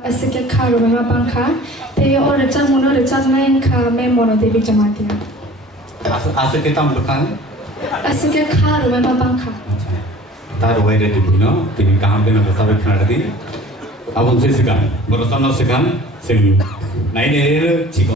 Asike karo mema bangka, te ora chan mono ora chan nain ka me mono devi jamatia. Asike tam bukan? Asike karo mema bangka. Taruh aja di bino, tini kaham dina besar kena tadi. Abang sih sekan, berusaha no sekan, sing naik deh ciko.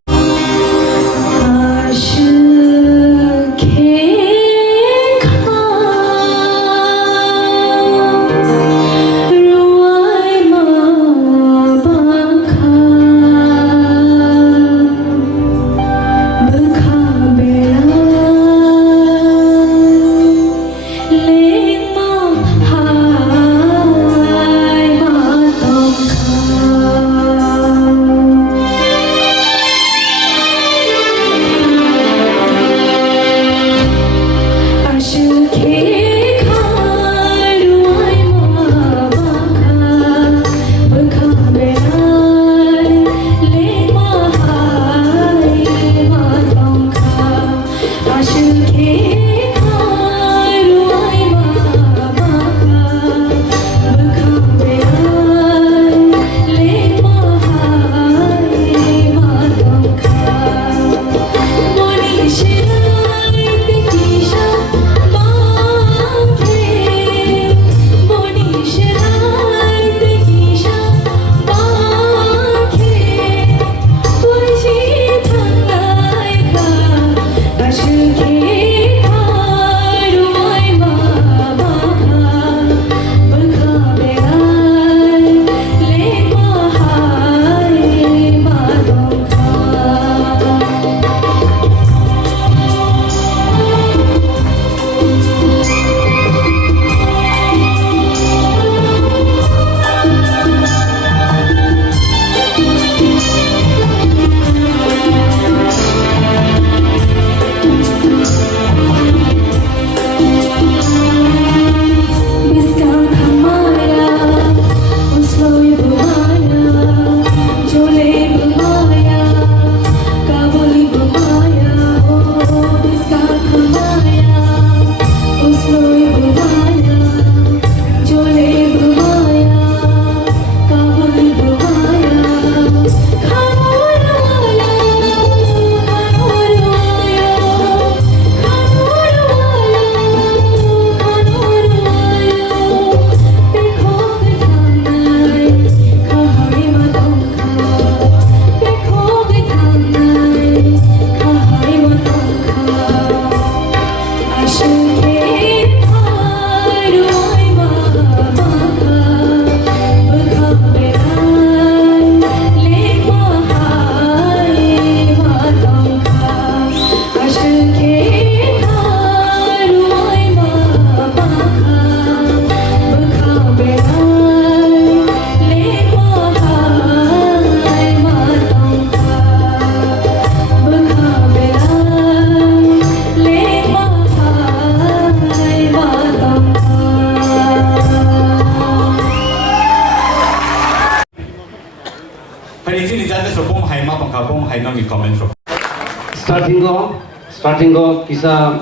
Starting go kisah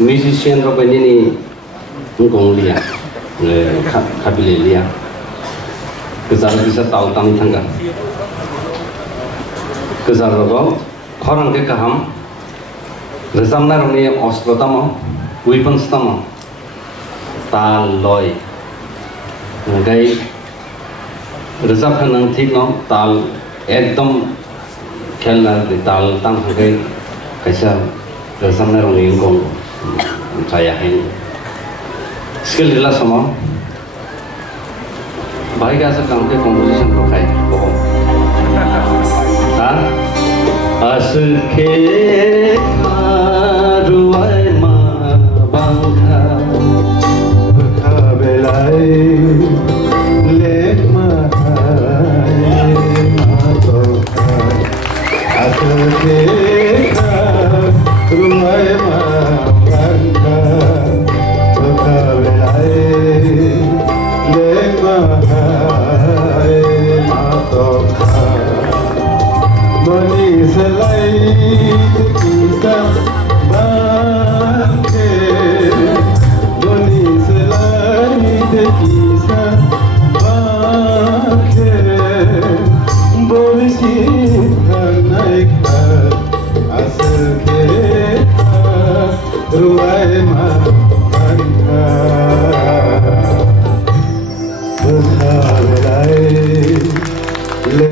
musician ro ni ngong lia kabile lia kezar bisa tahu tam tangga kezar ro khorang ke kaham rezamna ro ni oslo tamo weapons tamo tal loy gai rezam khanang thik no tal ekdom खेलना ताल तंग हगे कैसा रसमना रंगीन को saya ini skill adalah semua baik asal kamu ke composition lo kayak bohong asal ke maruai ma bangka berkabelai lek mahai asal ke rumai ma bangka berkabelai lek mahai mani selai kita bangke mani selai kita bangke ruwa